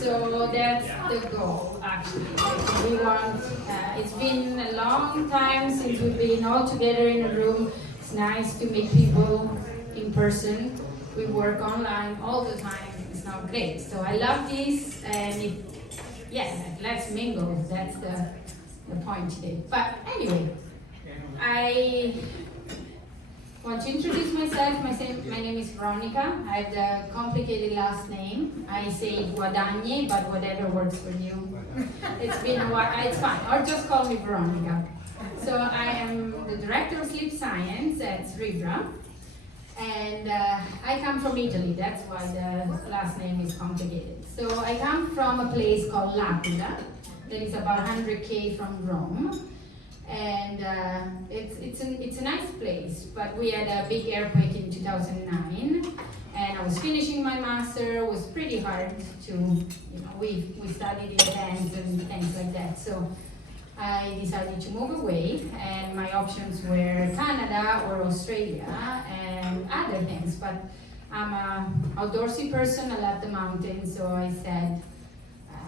So that's the goal, actually. We want, it's been a long time since we've been all together in a room. It's nice to meet people in person. We work online all the time. It's not great. So I love this, and let's mingle. That's the point today. But anyway, I want to introduce myself. My name is Veronica. I have the complicated last name. I say Guadagni, but whatever works for you. It's been a while. It's fine. Or just call me Veronica. So I am the director of sleep science at Cerebra. And I come from Italy. That's why the last name is complicated. So I come from a place called L'Aquila, that is about 100 from Rome. And it's a nice place, but we had a big earthquake in 2009, and I was finishing my master. It was pretty hard to, we studied intense and things like that. So I decided to move away, and my options were Canada or Australia and other things. But I'm an outdoorsy person. I love the mountains, so I said.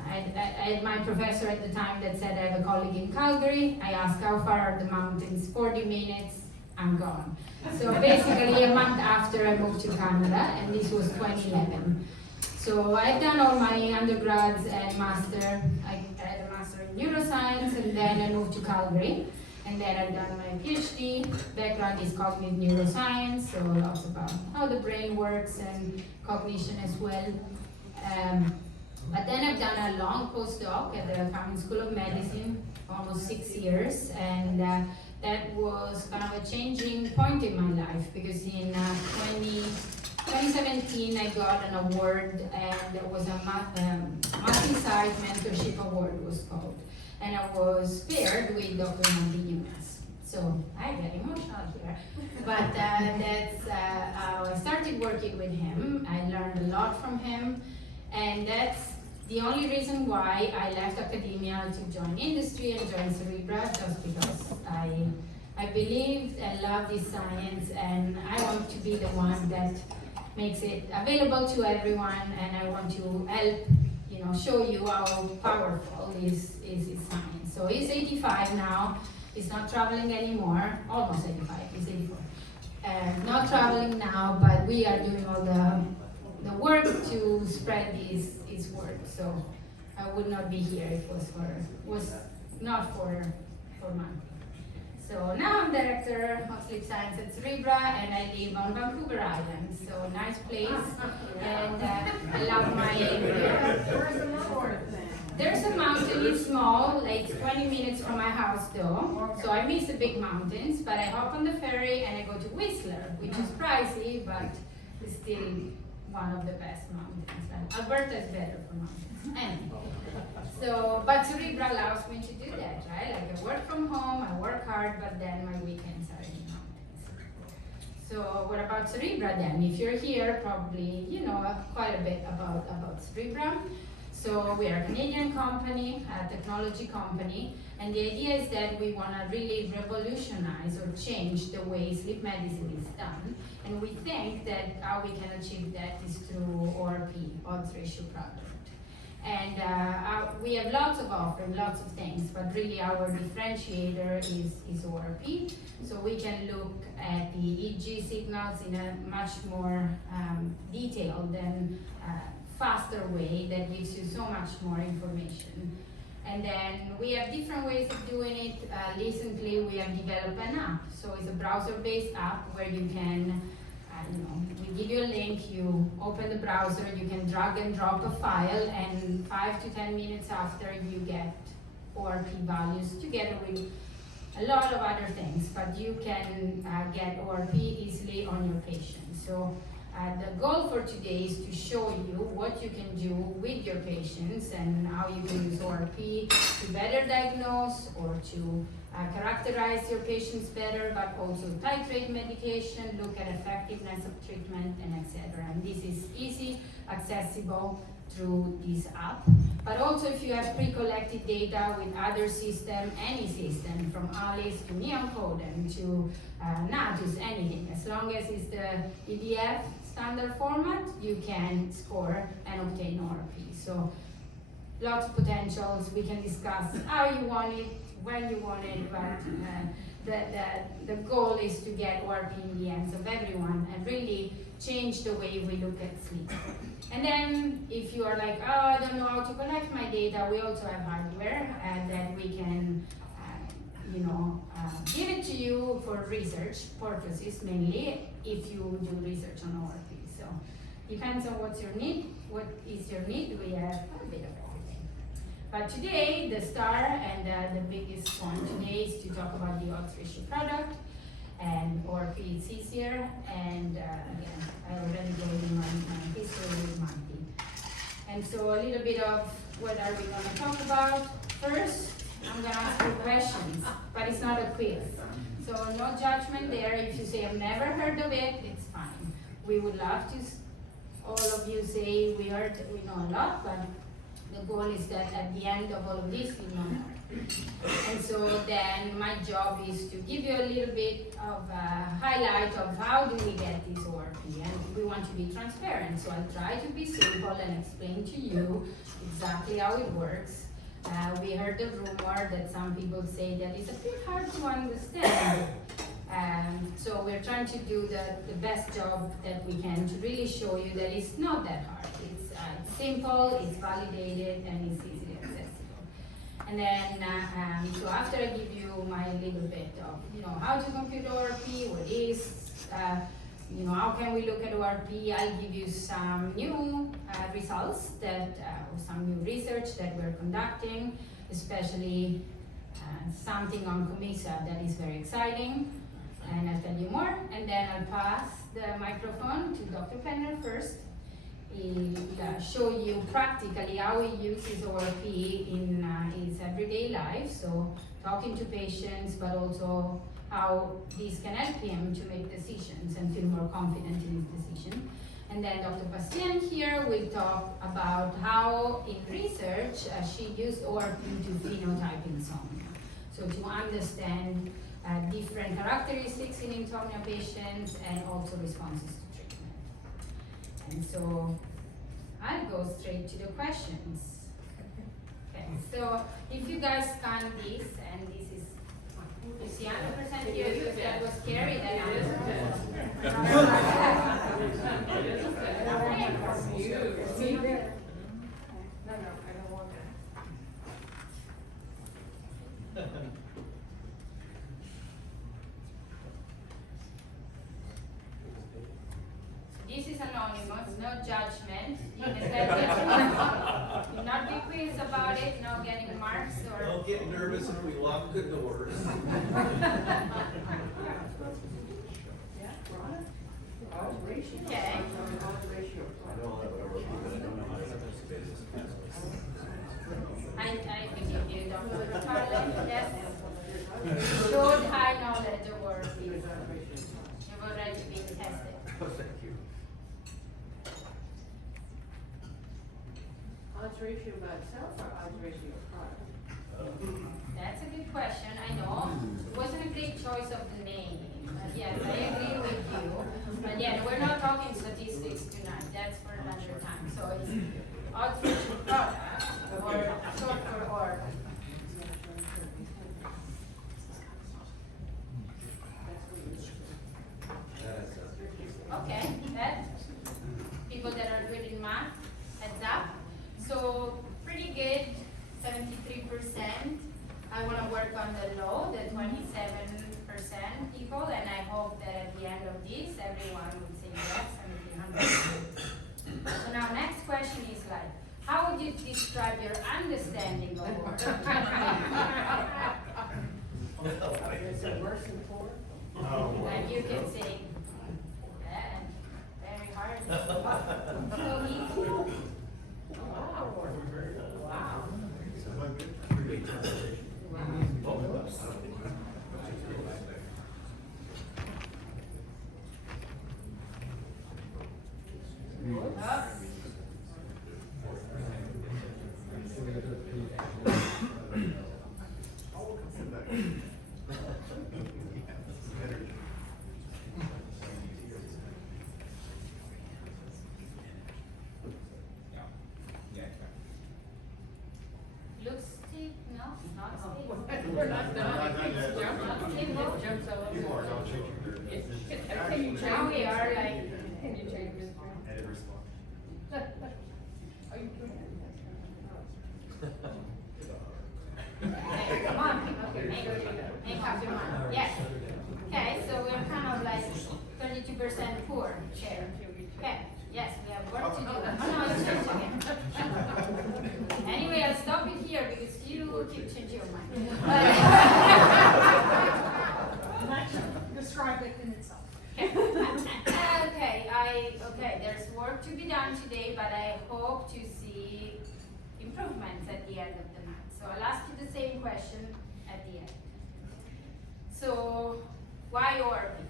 I had my professor at the time that said I have a colleague in Calgary. I asked how far are the mountains, 40 minutes, I'm gone. So basically a month after I moved to Canada, and this was 2011. So I've done all my undergrads and master. I had a master in neuroscience, and then I moved to Calgary. And then I've done my PhD. Background is cognitive neuroscience, so lots about how the brain works and cognition as well. But then I've done a long postdoc at the Carmen School of Medicine, almost 6 years, and that was kind of a changing point in my life, because in 2017 I got an award, and there was a multi-site mentorship award was called, and I was paired with Dr. Nunes. So I get emotional here, but that's how I started working with him. I learned a lot from him. And that's the only reason why I left academia to join industry and join Cerebra, just because I believed and love this science, and I want to be the one that makes it available to everyone, and I want to help, show you how powerful is science. So he's 85 now. He's not traveling anymore. Almost 85. He's 84. Not traveling now, but we are doing all the work to spread his work. So I would not be here if it was not for money. So now I'm director of sleep science at Cerebra, and I live on Vancouver Island. So nice place, and I love my area. There's a mountain, it's small, like 20 minutes from my house though. So I miss the big mountains, but I hop on the ferry and I go to Whistler, which is pricey, but it's still one of the best mountains. And Alberta is better for mountains. Anyway, but Cerebra allows me to do that, right? Like I work from home, I work hard, but then my weekends are in the mountains. So what about Cerebra then? If you're here, probably you know quite a bit about Cerebra. So we are a Canadian company, a technology company, and the idea is that we want to really revolutionize or change the way sleep medicine is done. And we think that how we can achieve that is through ORP, odds ratio product. And we have lots of offerings, lots of things, but really our differentiator is ORP. So we can look at the EEG signals in a much more detailed and faster way that gives you so much more information. And then we have different ways of doing it. Recently we have developed an app. So it's a browser-based app where you can, we give you a link, you open the browser, you can drag and drop a file, and 5 to 10 minutes after you get ORP values together with a lot of other things, but you can get ORP easily on your patient. So the goal for today is to show you what you can do with your patients and how you can use ORP to better diagnose or to characterize your patients better, but also titrate medication, look at effectiveness of treatment, and etc. And this is easy, accessible through this app. But also if you have pre-collected data with other system, any system, from Alice to Neoncodem to Natus, anything, as long as it's the EDF standard format, you can score and obtain ORP. So lots of potentials. We can discuss how you want it, when you want it, but the goal is to get ORP in the hands of everyone and really change the way we look at sleep. And then if you are like, oh, I don't know how to collect my data, we also have hardware that we can give it to you for research purposes mainly, if you do research on ORP. So depends on what's your need. What is your need? We have a bit of everything. But today, the star and the biggest point today is to talk about the odds ratio product, and ORP is easier. And again, I already gave you my history with Monty. And so a little bit of what are we going to talk about. First, I'm going to ask you questions, but it's not a quiz. So no judgment there. If you say, I've never heard of it, it's fine. We would love to, all of you say, we know a lot, but the goal is that at the end of all of this, you know more. And so then my job is to give you a little bit of a highlight of how do we get this ORP, and we want to be transparent. So I'll try to be simple and explain to you exactly how it works. We heard the rumor that some people say that it's a bit hard to understand. So we're trying to do the best job that we can to really show you that it's not that hard. It's simple, it's validated, and it's easily accessible. And then, so after I give you my little bit of, how to compute ORP, what is, how can we look at ORP, I'll give you some new results or some new research that we're conducting, especially something on COMISA that is very exciting, and I'll tell you more. And then I'll pass the microphone to Dr. Penner first. He'll show you practically how he uses ORP in his everyday life, so talking to patients, but also how this can help him to make decisions and feel more confident in his decision. And then Dr. Bastien here will talk about how in research she used ORP to phenotype insomnia. So to understand different characteristics in insomnia patients and also responses to treatment. And so I'll go straight to the questions. Okay, so if you guys scan this, and this is, you see 100% here, because that was scary, that It is No, I don't want that. This is anonymous, no judgment. You can do not be quizzed about it, no getting marks or. Don't get nervous if we lock the doors. Okay. I believe you, Dr. Carlin. Yes. Showed high knowledge of ORP. You've already been tested. Thank you. Odds ratio by itself or odds ratio of product? That's a good question, I know. It wasn't a great choice of the name. But yes, I agree with you. But yeah, we're not talking statistics tonight. That's for another time. So it's odds ratio product, or short for ORP. Okay, that people that are good in math, heads up. So pretty good, 73%. I want to work on the low, the 27% people, and I hope that at the end of this, everyone would say yes, 1700. So now next question is like, how would you describe your understanding of work? Is it worse than four? And you can say, very hard. So easy. Wow. Wow. not stable. We're not done. Not yet. Stable. Jumps all over. People are all changing their. Can you Now we are like, Can you change this? Edit response. Are you doing okay, come on, okay, make up your mind. Yes. Okay, so we're kind of like 32% poor share. Okay, yes, we have work to do. Oh no, it's changed again. Anyway, I'll stop it here because you keep changing your mind. Describe it in itself. Okay, there's work to be done today, but I hope to see improvements at the end of the night. So I'll ask you the same question at the end. So, why ORP?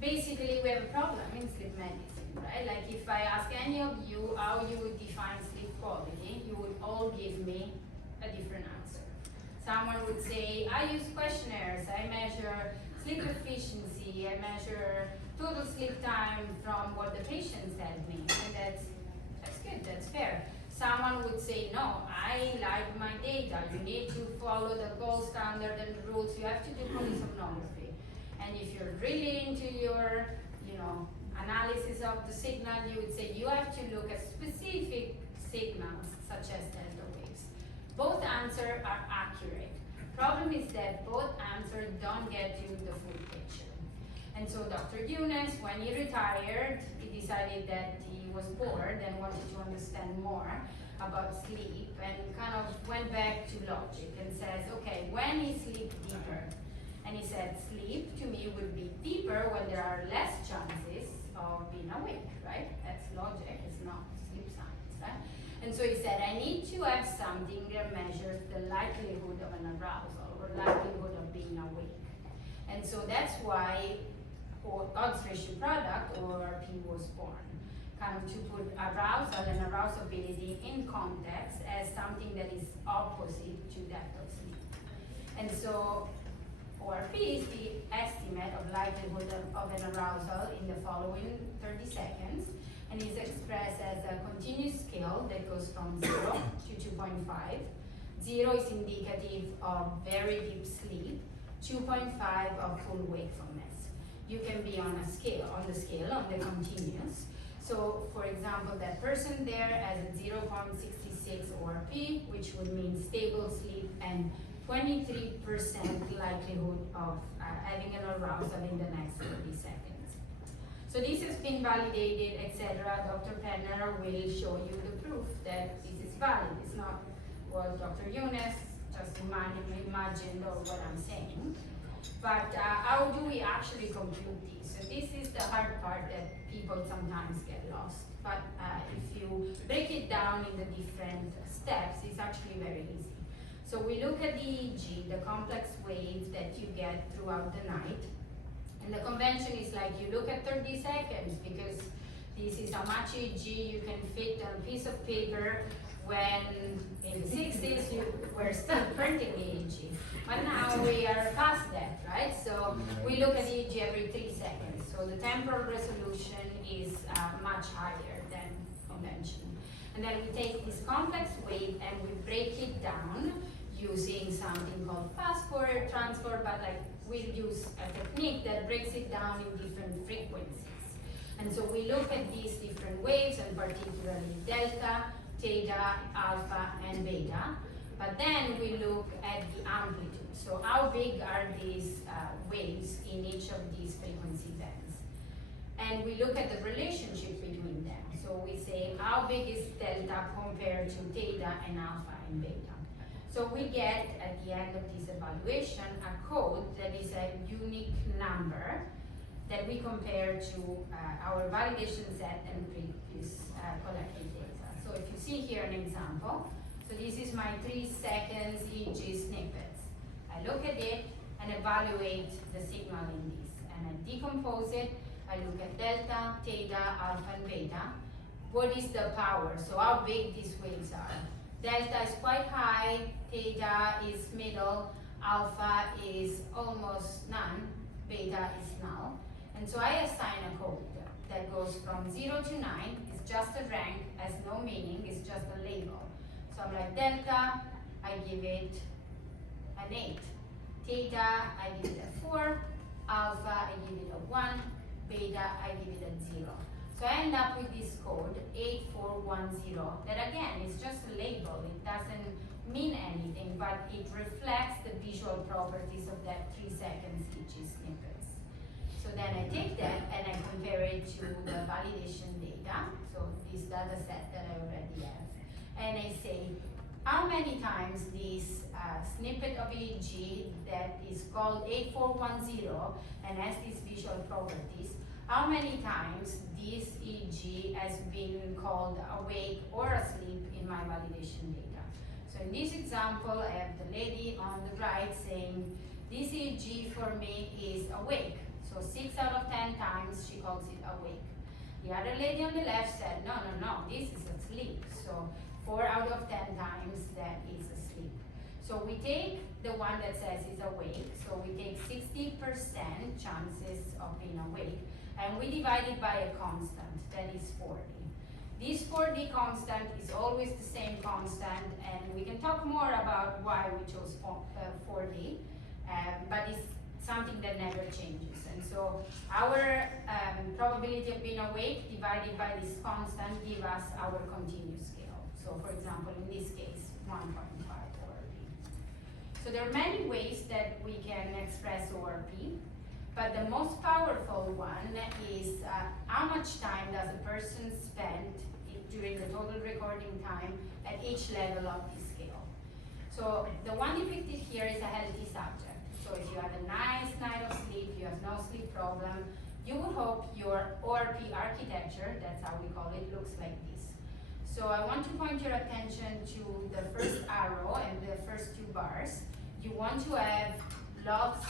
Basically, we have a problem in sleep medicine, right? Like if I ask any of you how you would define sleep quality, you would all give me a different answer. Someone would say, I use questionnaires, I measure sleep efficiency, I measure total sleep time from what the patient tells me, and that's good, that's fair. Someone would say, no, I like my data, you need to follow the gold standard and the rules, you have to do polysomnography. And if you're really into your, analysis of the signal, you would say you have to look at specific signals, such as delta waves. Both answers are accurate. Problem is that both answers don't get you the full picture. And so Dr. Yunus, when he retired, he decided that he was bored and wanted to understand more about sleep and kind of went back to logic and says, okay, when is sleep deeper? And he said, sleep to me would be deeper when there are less chances of being awake, right? That's logic, it's not sleep science, right? And so he said, I need to have something that measures the likelihood of an arousal or likelihood of being awake. And so that's why odds ratio product, or ORP, was born. Kind of to put arousal and arousability in context as something that is opposite to that of sleep. And so ORP is the estimate of likelihood of an arousal in the following 30 seconds, and is expressed as a continuous scale that goes from 0 to 2.5. 0 is indicative of very deep sleep, 2.5 of full wakefulness. You can be on the scale, on the continuous. So, for example, that person there has a 0.66 ORP, which would mean stable sleep and 23% likelihood of having an arousal in the next 30 seconds. So this has been validated, etc. Dr. Penner will show you the proof that this is valid. It's not what Dr. Yunus just imagined or what I'm saying. But how do we actually compute this? So this is the hard part that people sometimes get lost. But if you break it down in the different steps, it's actually very easy. So we look at the EEG, the complex waves that you get throughout the night. And the convention is like you look at 30 seconds because this is how much EEG you can fit on a piece of paper, when in the 60s you were still printing EEG. But now we are past that, right? So we look at EEG every 3 seconds. So the temporal resolution is much higher than convention. And then we take this complex wave and we break it down using something called fast Fourier transform, but we'll use a technique that breaks it down in different frequencies. And so we look at these different waves, and particularly delta, theta, alpha, and beta. But then we look at the amplitude. So how big are these waves in each of these frequency bands? And we look at the relationship between them. So we say, how big is delta compared to theta and alpha and beta? So we get, at the end of this evaluation, a code that is a unique number that we compare to our validation set and previous collected data. So if you see here an example, so this is my 3 seconds EEG snippets. I look at it and evaluate the signal in this. And I decompose it, I look at delta, theta, alpha, and beta. What is the power? So how big these waves are. Delta is quite high, theta is middle, alpha is almost none, beta is null. And so I assign a code that goes from 0 to 9, it's just a rank, has no meaning, it's just a label. So I'm like delta, I give it an 8. Theta, I give it a 4. Alpha, I give it a 1. Beta, I give it a 0. So I end up with this code, 8410, that again is just a label. It doesn't mean anything, but it reflects the visual properties of that 3-second EEG snippets. So then I take that and I compare it to the validation data, so this data set that I already have, and I say, how many times this snippet of EEG that is called 8410 and has these visual properties, how many times this EEG has been called awake or asleep in my validation data. So in this example, I have the lady on the right saying, this EEG for me is awake. So 6 out of 10 times she calls it awake. The other lady on the left said, no, this is asleep. So 4 out of 10 times that is asleep. So we take the one that says it's awake, so we take 60% chances of being awake, and we divide it by a constant, that is 40. This 40 constant is always the same constant, and we can talk more about why we chose 40, but it's something that never changes. And so our probability of being awake divided by this constant give us our continuous scale. So for example, in this case, 1.5 ORP. So there are many ways that we can express ORP, but the most powerful one is how much time does a person spend during the total recording time at each level of the scale. So the one depicted here is a healthy subject. So if you have a nice night of sleep, you have no sleep problem, you would hope your ORP architecture, that's how we call it, looks like this. So I want to point your attention to the first arrow and the first 2 bars. You want to have lots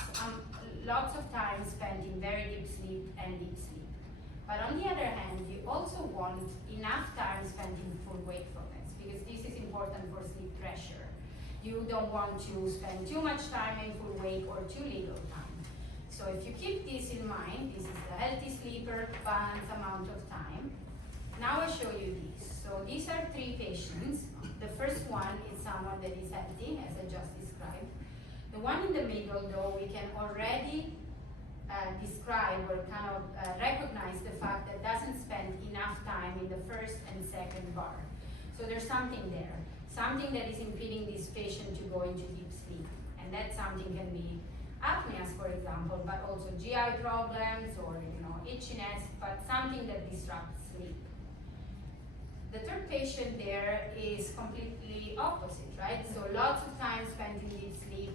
of time spent in very deep sleep and deep sleep. But on the other hand, you also want enough time spent in full wakefulness, because this is important for sleep pressure. You don't want to spend too much time in full wake or too little time. So if you keep this in mind, this is the healthy sleeper, balanced amount of time. Now I show you this. So these are 3 patients. The first one is someone that is healthy, as I just described. The one in the middle, though, we can already describe or kind of recognize the fact that doesn't spend enough time in the first and second bar. So there's something there, something that is impeding this patient to go into deep sleep. And that something can be apneas, for example, but also GI problems or itchiness, but something that disrupts sleep. The third patient there is completely opposite, right? So lots of time spent in deep sleep.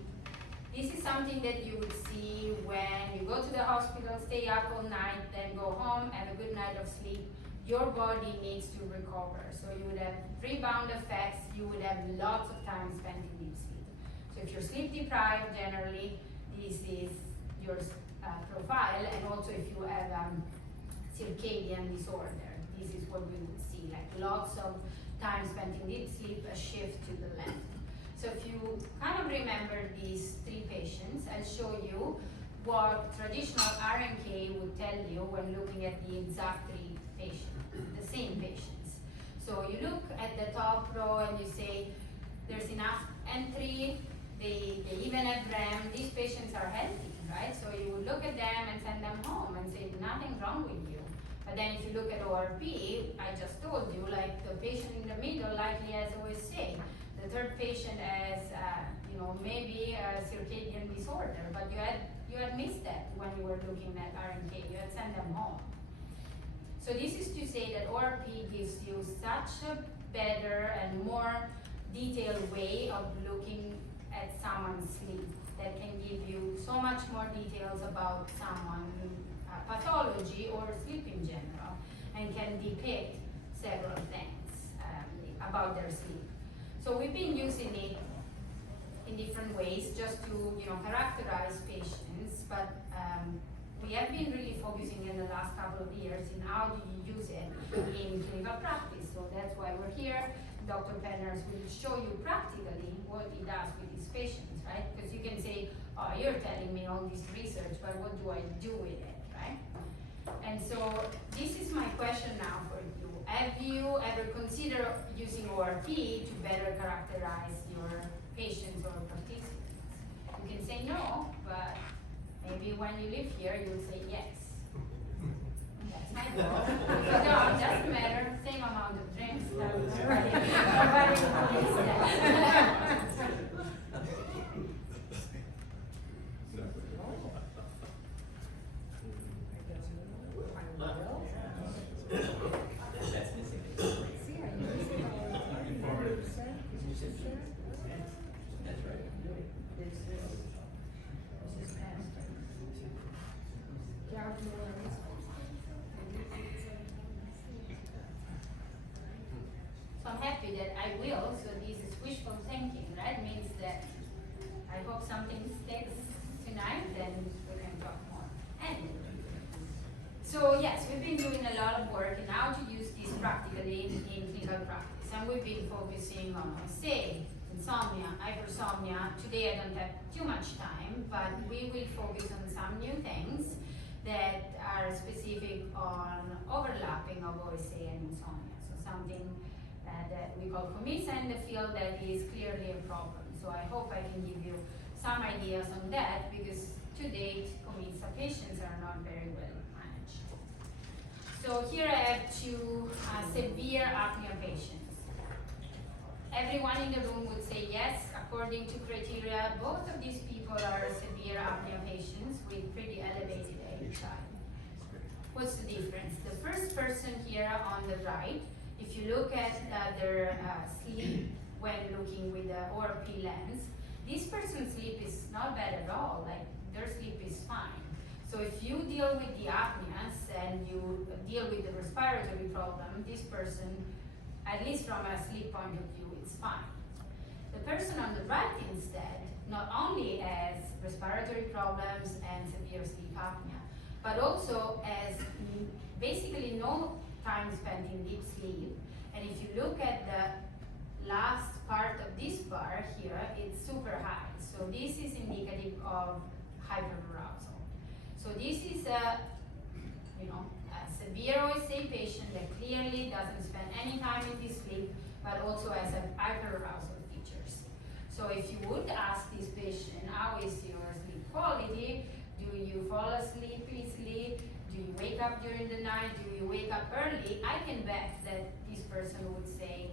This is something that you would see when you go to the hospital, stay up all night, then go home, have a good night of sleep. Your body needs to recover. So you would have rebound effects, you would have lots of time spent in deep sleep. So if you're sleep deprived, generally, this is your profile, and also if you have circadian disorder, this is what we would see, like lots of time spent in deep sleep, a shift to the left. So if you kind of remember these 3 patients, I'll show you what traditional RNK would tell you when looking at the exact 3 patients, the same patients. So you look at the top row and you say, there's enough entry, they even have REM, these patients are healthy, right? So you would look at them and send them home and say, nothing wrong with you. But then if you look at ORP, I just told you, like the patient in the middle likely has OSA. The third patient has, maybe a circadian disorder, but you had missed that when you were looking at RNK. You had sent them home. So this is to say that ORP gives you such a better and more detailed way of looking at someone's sleep that can give you so much more details about someone's pathology or sleep in general, and can depict several things about their sleep. So we've been using it in different ways just to characterize patients, but we have been really focusing in the last couple of years in how do you use it in clinical practice. So that's why we're here. Dr. Penners will show you practically what he does with his patients, right? Because you can say, oh, you're telling me all this research, but what do I do with it, right? And so this is my question now for you. Have you ever considered using ORP to better characterize your patients or participants? You can say no, but maybe when you live here, you'll say yes. That's my goal. If you don't, doesn't matter, same amount of drinks. Nobody believes that. That's missing. That's right. So I'm happy that I will, so this is wishful thinking, right? Means that I hope something sticks tonight, then we can talk more. And so yes, we've been doing a lot of work in how to use this practically in clinical practice. And we've been focusing on OSA, insomnia, hypersomnia. Today I don't have too much time, but we will focus on some new things that are specific on overlapping of OSA and insomnia. So something that we call COMISA in the field that is clearly a problem. So I hope I can give you some ideas on that, because to date, COMISA patients are not very well managed. So here I have two severe apnea patients. Everyone in the room would say yes, according to criteria, both of these people are severe apnea patients with pretty elevated AHI. What's the difference? The first person here on the right, if you look at their sleep when looking with the ORP lens, this person's sleep is not bad at all, like their sleep is fine. So if you deal with the apneas and you deal with the respiratory problem, this person, at least from a sleep point of view, is fine. The person on the right instead not only has respiratory problems and severe sleep apnea, but also has basically no time spent in deep sleep. And if you look at the last part of this bar here, it's super high. So this is indicative of hyperarousal. So this is a severe OSA patient that clearly doesn't spend any time in deep sleep, but also has a hyperarousal features. So if you would ask this patient, how is your sleep quality? Do you fall asleep easily? Do you wake up during the night? Do you wake up early? I can bet that this person would say,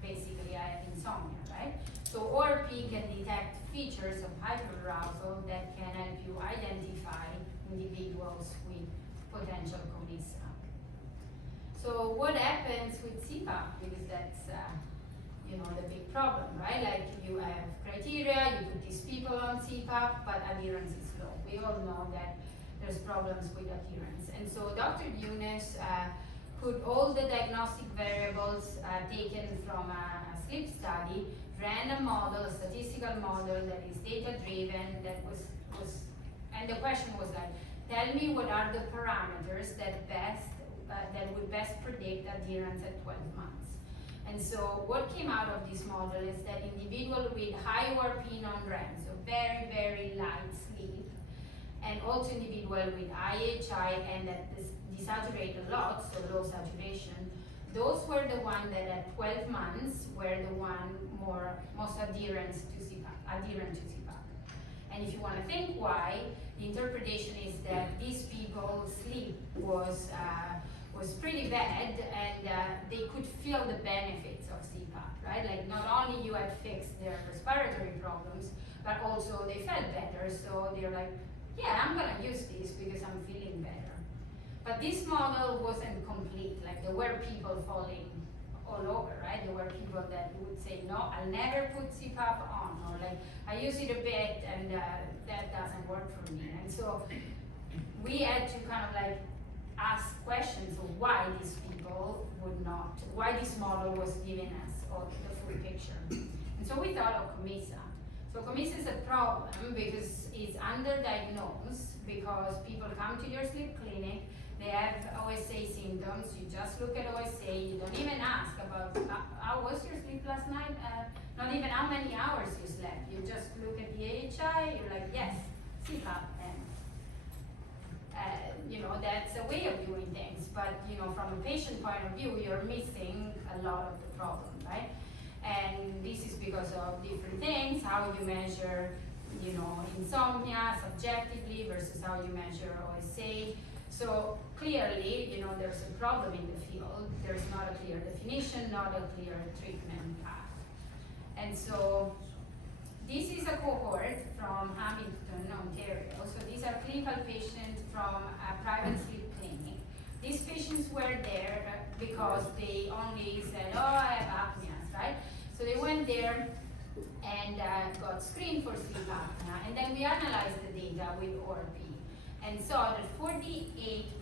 basically, I have insomnia, right? So ORP can detect features of hyperarousal that can help you identify individuals with potential COMISA. So what happens with CPAP? Because that's the big problem, right? Like you have criteria, you put these people on CPAP, but adherence is low. We all know that there's problems with adherence. And so Dr. Yunus put all the diagnostic variables taken from a sleep study, ran a model, a statistical model that is data-driven, and the question was like, tell me what are the parameters that would best predict adherence at 12 months. And so what came out of this model is that individuals with high ORP non-REM, so very, very light sleep, and also individuals with IHI and that desaturate a lot, so low saturation, those were the ones that at 12 months were the one most adherent to CPAP. And if you want to think why, the interpretation is that these people's sleep was pretty bad, and they could feel the benefits of CPAP, right? Like not only you had fixed their respiratory problems, but also they felt better, so they're like, yeah, I'm gonna use this because I'm feeling better. But this model wasn't complete, like there were people falling all over, right? There were people that would say, no, I'll never put CPAP on, or like, I use it a bit and that doesn't work for me. And so we had to kind of like ask questions of why these people would not, why this model was giving us all the full picture. And so we thought of COMISA. So COMISA is a problem because it's underdiagnosed, because people come to your sleep clinic, they have OSA symptoms, you just look at OSA, you don't even ask about how was your sleep last night, not even how many hours you slept, you just look at the AHI, you're like, yes, CPAP, and that's a way of doing things, but from a patient point of view, you're missing a lot of the problem, right? And this is because of different things, how you measure you know, insomnia subjectively versus how you measure OSA. So clearly, you know, there's a problem in the field. There's not a clear definition, not a clear treatment path. And so this is a cohort from Hamilton, Ontario. So these are clinical patients from a private sleep clinic. These patients were there because they only said, oh, I have apneas, right? So they went there and got screened for sleep apnea. And then we analyzed the data with ORP and saw that 48.1%,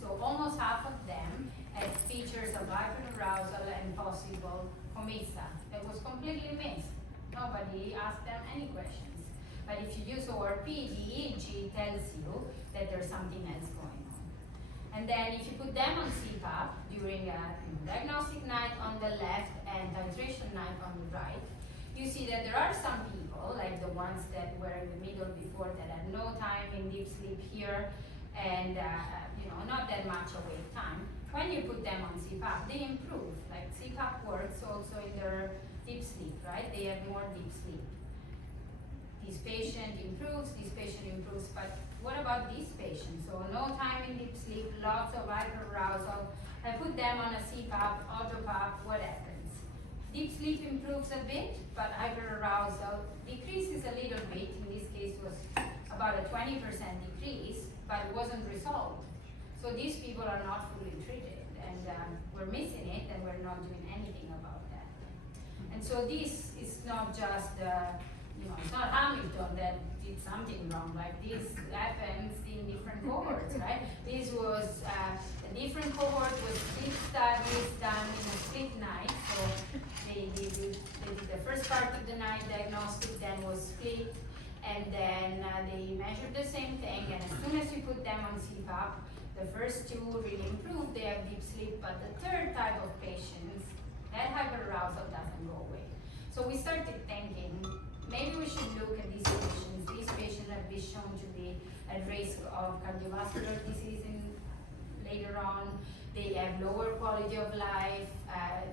so almost half of them, had features of hyperarousal and possible commissa. That was completely missed. Nobody asked them any questions. But if you use ORP, the EEG tells you that there's something else going on. And then if you put them on CPAP during a diagnostic night on the left and titration night on the right, you see that there are some people, like the ones that were in the middle before, that had no time in deep sleep here and you know, not that much awake time. When you put them on CPAP, they improve. Like CPAP works also in their deep sleep, right? They have more deep sleep. This patient improves, but what about this patient? So no time in deep sleep, lots of hyperarousal. I put them on a CPAP, AutoPAP, what happens? Deep sleep improves a bit, but hyperarousal decreases a little bit. In this case was about a 20% decrease, but it wasn't resolved. So these people are not fully treated, and we're missing it, and we're not doing anything about that. And so this is not just, you know, it's not Hamilton that did something wrong. Like this happens in different cohorts, right? This was a different cohort with sleep studies done in a split night. So they did the first part of the night diagnostic, then was split, and then they measured the same thing. And as soon as you put them on CPAP, the first two really improved. They have deep sleep, but the third type of patients, that hyperarousal doesn't go away. So we started thinking, maybe we should look at these patients. These patients have been shown to be at risk of cardiovascular disease later on. They have lower quality of life.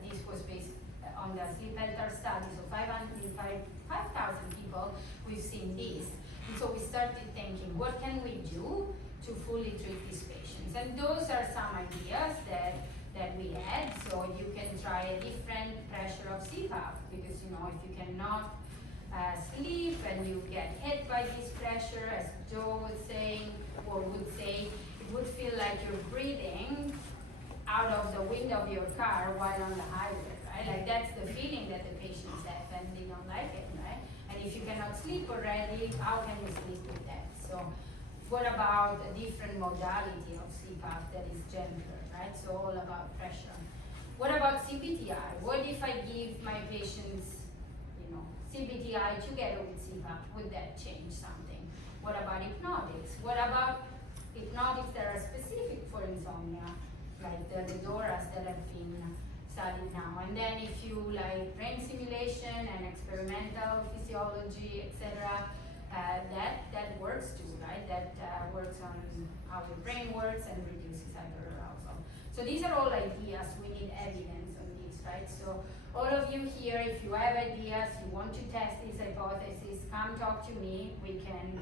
This was based on the sleep health study, so 5,000 people, we've seen this. And so we started thinking, what can we do to fully treat these patients? And those are some ideas that we had. So you can try a different pressure of CPAP, because you know, if you cannot sleep and you get hit by this pressure, as Joe was saying, or would say, it would feel like you're breathing out of the window of your car while on the highway, right? Like that's the feeling that the patients have, and they don't like it, right? And if you cannot sleep already, how can you sleep with that? So what about a different modality of CPAP that is gentler, right? So all about pressure. What about CPTI? What if I give my patients, you know, CPTI together with CPAP? Would that change something? What about hypnotics? What about hypnotics that are specific for insomnia, like the DORAs that have been studied now? And then if you like brain simulation and experimental physiology, etc., that works too, right? That works on how your brain works and reduces hyperarousal. So these are all ideas. We need evidence on these, right? So all of you here, if you have ideas, you want to test this hypothesis, come talk to me. We can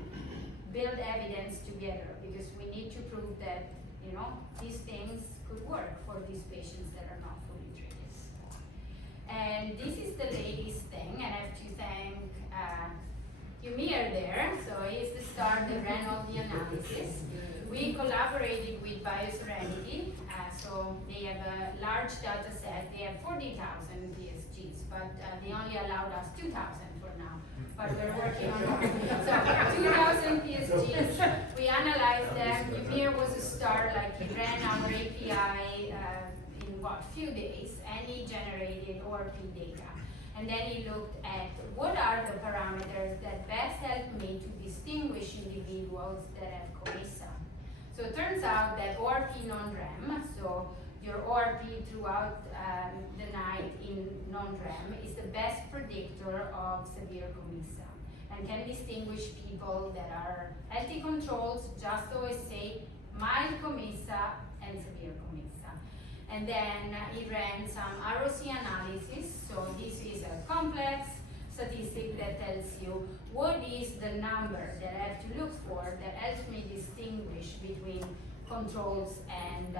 build evidence together, because we need to prove that, you know, these things could work for these patients that are not fully treated. And this is the latest thing, and I have to thank Yumir there. So he's the star that ran all the analysis. We collaborated with BioSerenity, so they have a large data set. They have 40,000 PSGs, but they only allowed us 2,000 for now. But we're working on more. So 2,000 PSGs, we analyzed them. Yumir was a star, like he ran our API in what, few days, and he generated ORP data. And then he looked at what are the parameters that best help me to distinguish individuals that have commissa. So it turns out that ORP non-REM, so your ORP throughout the night in non-REM, is the best predictor of severe commissa, and can distinguish people that are healthy controls, just OSA, mild commissa, and severe commissa. And then he ran some ROC analysis. So this is a complex statistic that tells you what is the number that I have to look for that helps me distinguish between controls and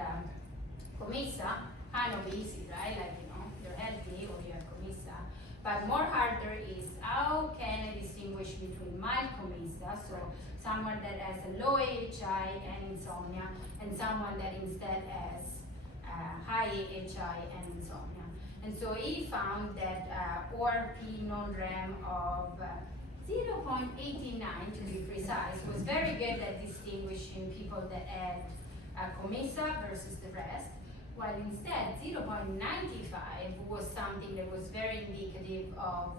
commissa. Kind of easy, right? Like, you know, you're healthy or you're commissa. But more harder is how can I distinguish between mild commissa, so someone that has a low AHI and insomnia, and someone that instead has high AHI and insomnia. And so he found that ORP non-REM of 0.89 to be precise was very good at distinguishing people that had commissa versus the rest, while instead 0.95 was something that was very indicative of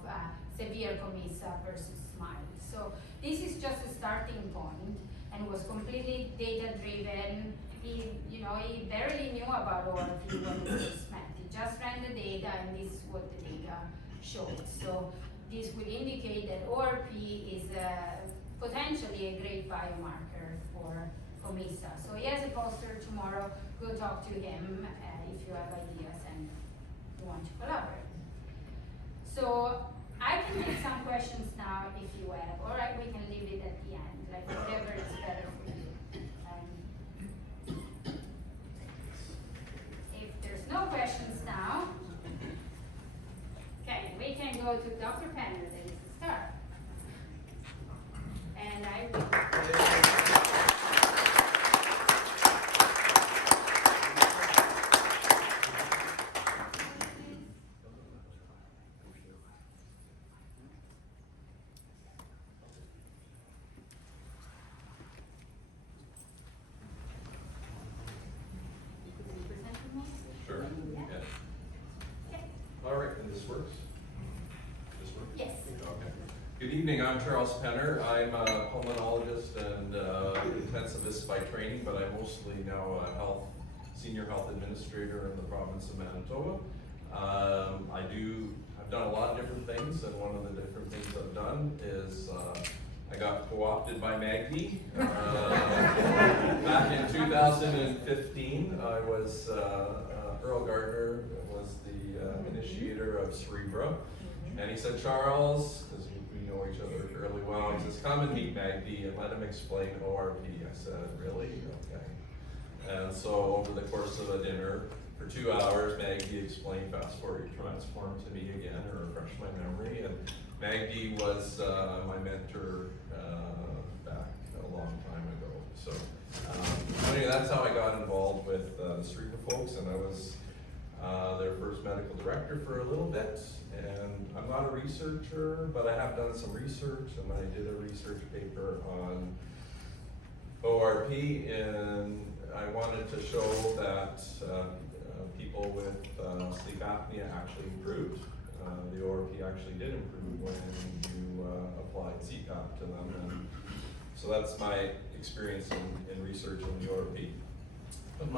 severe commissa versus mild. So this is just a starting point and was completely data driven. He barely knew about ORP when we first met. He just ran the data and this is what the data showed. So this would indicate that ORP is potentially a great biomarker for commissa. So he has a poster tomorrow. Go talk to him if you have ideas and you want to collaborate. So I can take some questions now if you have, or we can leave it at the end, like whatever is better for you. If there's no questions now, okay, we can go to Dr. Penner, that is the start. And I will. Sure. Yeah. Okay. All right, and this works? This works? Yes. Okay. Good evening, I'm Charles Penner. I'm a pulmonologist and intensivist by training, but I'm mostly now a senior health administrator in the province of Manitoba. I've done a lot of different things, and one of the different things I've done is I got co-opted by Maggie. Back in 2015, I was, Earl Gardner was the initiator of Cerebra. And he said, Charles, because we know each other fairly well, he says, come and meet Maggie and let him explain ORP. I said, really? Okay. And so over the course of a dinner, for 2 hours, Maggie explained fast Fourier transform to me again, or refresh my memory. And Maggie was my mentor back a long time ago. So anyway, that's how I got involved with the Cerebra folks, and I was their first medical director for a little bit. And I'm not a researcher, but I have done some research, and I did a research paper on ORP, and I wanted to show that people with sleep apnea actually improved. The ORP actually did improve when you applied CPAP to them, and so that's my experience in research in the ORP. But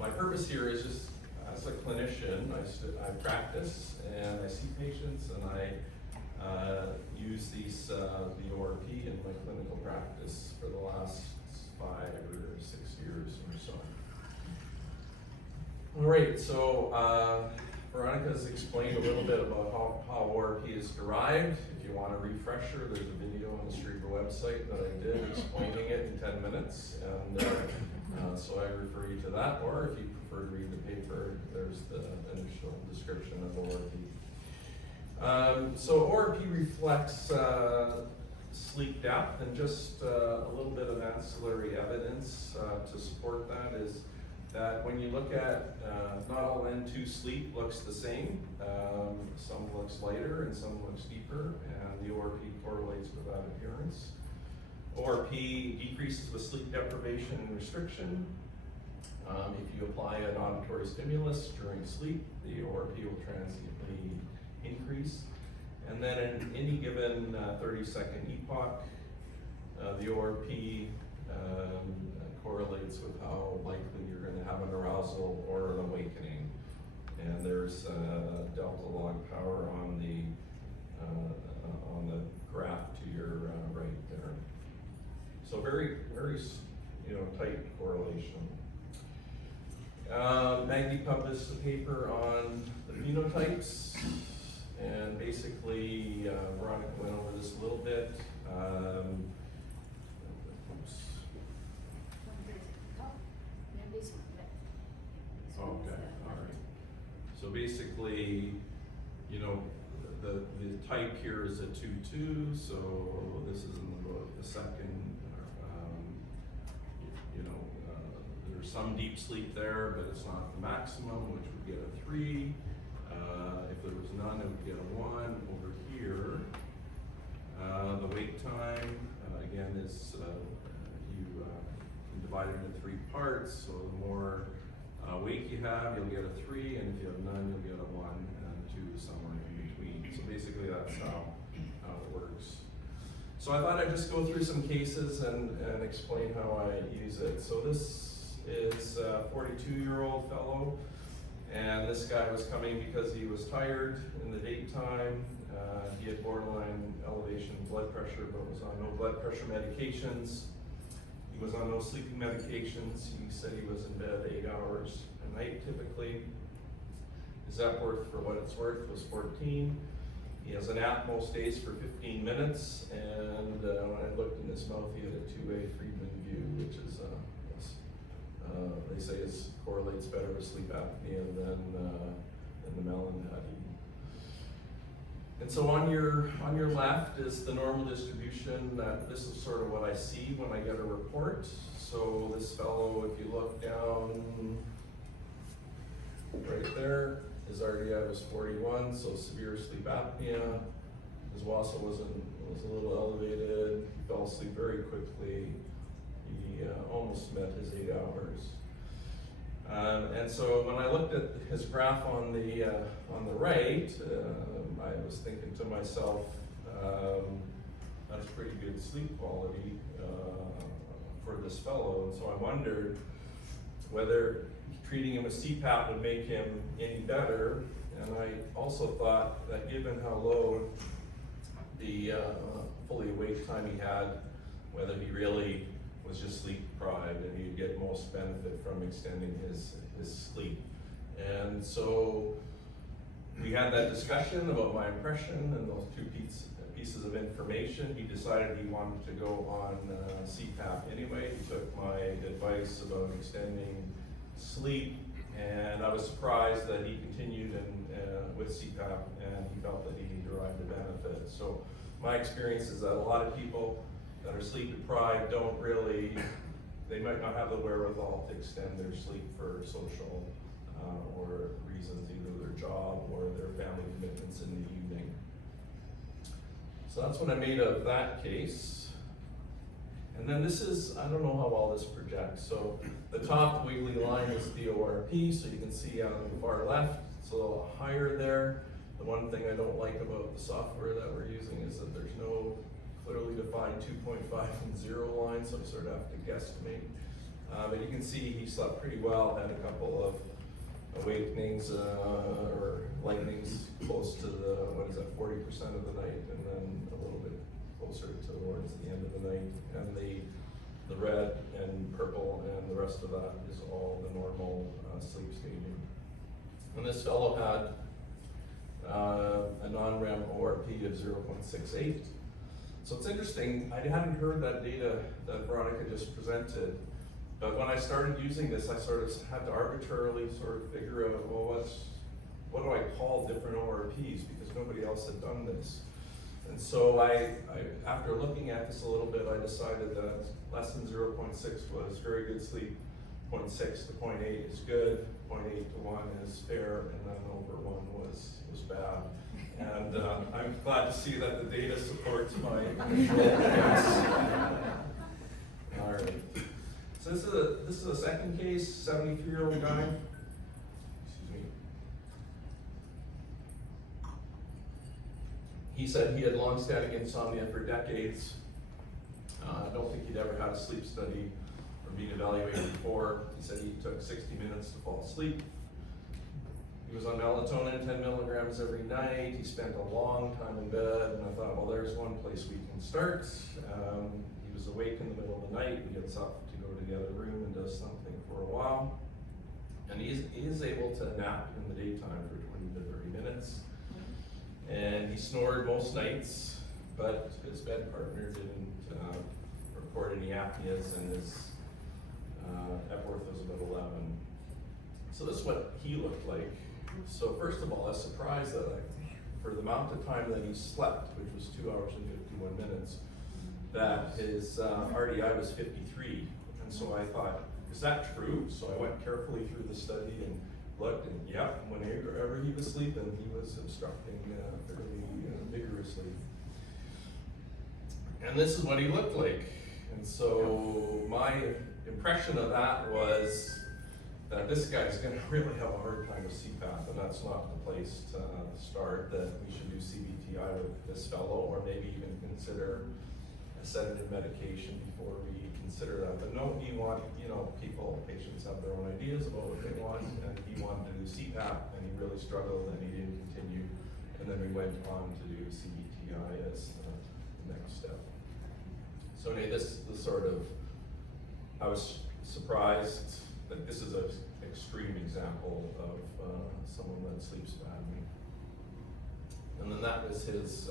my purpose here is just as a clinician, I practice and I see patients, and I use the ORP in my clinical practice for the last 5 or 6 years or so. All right, so Veronica's explained a little bit about how ORP is derived. If you want a refresher, there's a video on the Cerebra website that I did explaining it in 10 minutes. And so I refer you to that, or if you prefer to read the paper, there's the initial description of ORP. So ORP reflects sleep depth, and just a little bit of ancillary evidence to support that is that when you look at, not all N2 sleep looks the same. Some looks lighter and some looks deeper, and the ORP correlates with that appearance. ORP decreases with sleep deprivation and restriction. If you apply an auditory stimulus during sleep, the ORP will transiently increase. And then in any given 30-second epoch, the ORP correlates with how likely you're going to have an arousal or an awakening. And there's delta log power on the graph to your right there. So very, very, tight correlation. Maggie published a paper on the phenotypes, and basically Veronica went over this a little bit. Oops. Okay, all right. So basically, you know, the type here is a 2-2, so this is in the second, you know, there's some deep sleep there, but it's not the maximum, which would get a 3. If there was none, it would get a 1 over here. The wake time, again, is you can divide it into 3 parts, so the more wake you have, you'll get a 3, and if you have none, you'll get a 1, and 2 somewhere in between. So basically that's how it works. So I thought I'd just go through some cases and explain how I use it. So this is a 42-year-old fellow, and this guy was coming because he was tired in the daytime. He had borderline elevation blood pressure, but was on no blood pressure medications. He was on no sleeping medications. He said he was in bed 8 hours a night typically. His Epworth, for what it's worth, was 14. He has a nap most days for 15 minutes, and when I looked in his mouth, he had a 2A Friedman view, which is, they say correlates better with sleep apnea than the Melon-Hattie. And so on your left is the normal distribution. This is sort of what I see when I get a report. So this fellow, if you look down right there, his RDI was 41, so severe sleep apnea. His WASA was a little elevated. He fell asleep very quickly. He almost met his 8 hours. And so when I looked at his graph on the right, I was thinking to myself, that's pretty good sleep quality for this fellow. And so I wondered whether treating him with CPAP would make him any better. And I also thought that given how low the fully awake time he had, whether he really was just sleep deprived and he'd get most benefit from extending his sleep. And so we had that discussion about my impression and those 2 pieces of information. He decided he wanted to go on CPAP anyway. He took my advice about extending sleep, and I was surprised that he continued with CPAP, and he felt that he derived a benefit. So my experience is that a lot of people that are sleep deprived they might not have the wherewithal to extend their sleep for social or reasons, either their job or their family commitments in the evening. So that's what I made of that case. And then this is, I don't know how well this projects. So the top wiggly line is the ORP, so you can see on the far left, it's a little higher there. The one thing I don't like about the software that we're using is that there's no clearly defined 2.5 and 0 line, so I sort of have to guesstimate. But you can see he slept pretty well, had a couple of awakenings or lightnings close to the, 40% of the night, and then a little bit closer towards the end of the night. And the red and purple and the rest of that is all the normal sleep staging. And this fellow had a non-REM ORP of 0.68. So it's interesting, I hadn't heard that data that Veronica just presented, but when I started using this, I sort of had to arbitrarily sort of figure out, well, what do I call different ORPs, because nobody else had done this. And so I after looking at this a little bit, I decided that less than 0.6 was very good sleep, 0.6 to 0.8 is good, 0.8 to 1 is fair, and then over 1 was bad. And I'm glad to see that the data supports my guess. All right. So this is a second case, 73-year-old guy. Excuse me. He said he had long-standing insomnia for decades. I don't think he'd ever had a sleep study or been evaluated before. He said he took 60 minutes to fall asleep. He was on melatonin, 10 milligrams every night. He spent a long time in bed, and I thought, well, there's one place we can start. He was awake in the middle of the night. He gets up to go to the other room and does something for a while. And he is able to nap in the daytime for 20 to 30 minutes. And he snored most nights, but his bed partner didn't report any apneas, and his Epworth was about 11. So this is what he looked like. So first of all, I was surprised that for the amount of time that he slept, which was 2 hours and 51 minutes, that his RDI was 53. And so I thought, is that true? So I went carefully through the study and looked, and yeah, whenever he was sleeping, he was obstructing fairly vigorously. And this is what he looked like. And so my impression of that was that this guy's going to really have a hard time with CPAP, and that's not the place to start, that we should do CBTI with this fellow, or maybe even consider a sedative medication before we consider that. But no, he wanted, patients have their own ideas about what they want, and he wanted to do CPAP, and he really struggled, and he didn't continue. And then we went on to do CBTI as the next step. So anyway, this sort of, I was surprised that this is an extreme example of someone that sleeps badly. And then that was his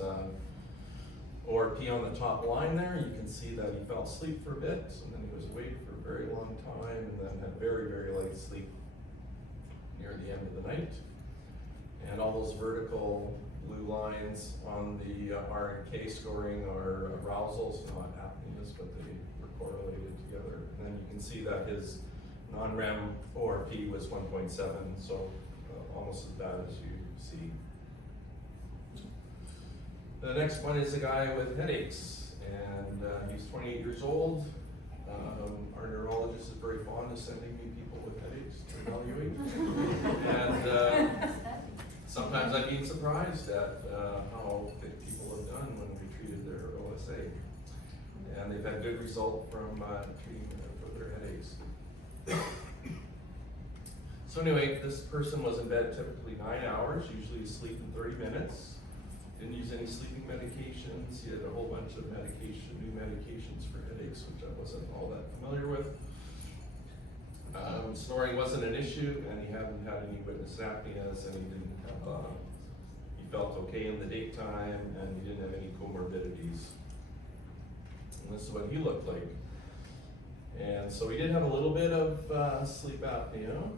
ORP on the top line there. You can see that he fell asleep for a bit, and then he was awake for a very long time, and then had very, very light sleep near the end of the night. And all those vertical blue lines on the RNK scoring are arousals, not apneas, but they were correlated together. And then you can see that his non-REM ORP was 1.7, so almost as bad as you see. The next one is a guy with headaches, and he's 28 years old. Our neurologist is very fond of sending me people with headaches to evaluate. And sometimes I've been surprised at how good people have done when we treated their OSA. And they've had good result from treating them for their headaches. So anyway, this person was in bed typically 9 hours, usually asleep in 30 minutes. Didn't use any sleeping medications. He had a whole bunch of new medications for headaches, which I wasn't all that familiar with. Snoring wasn't an issue, and he hadn't had any witness apneas, and he didn't have, he felt okay in the daytime, and he didn't have any comorbidities. And this is what he looked like. And so he did have a little bit of sleep apnea.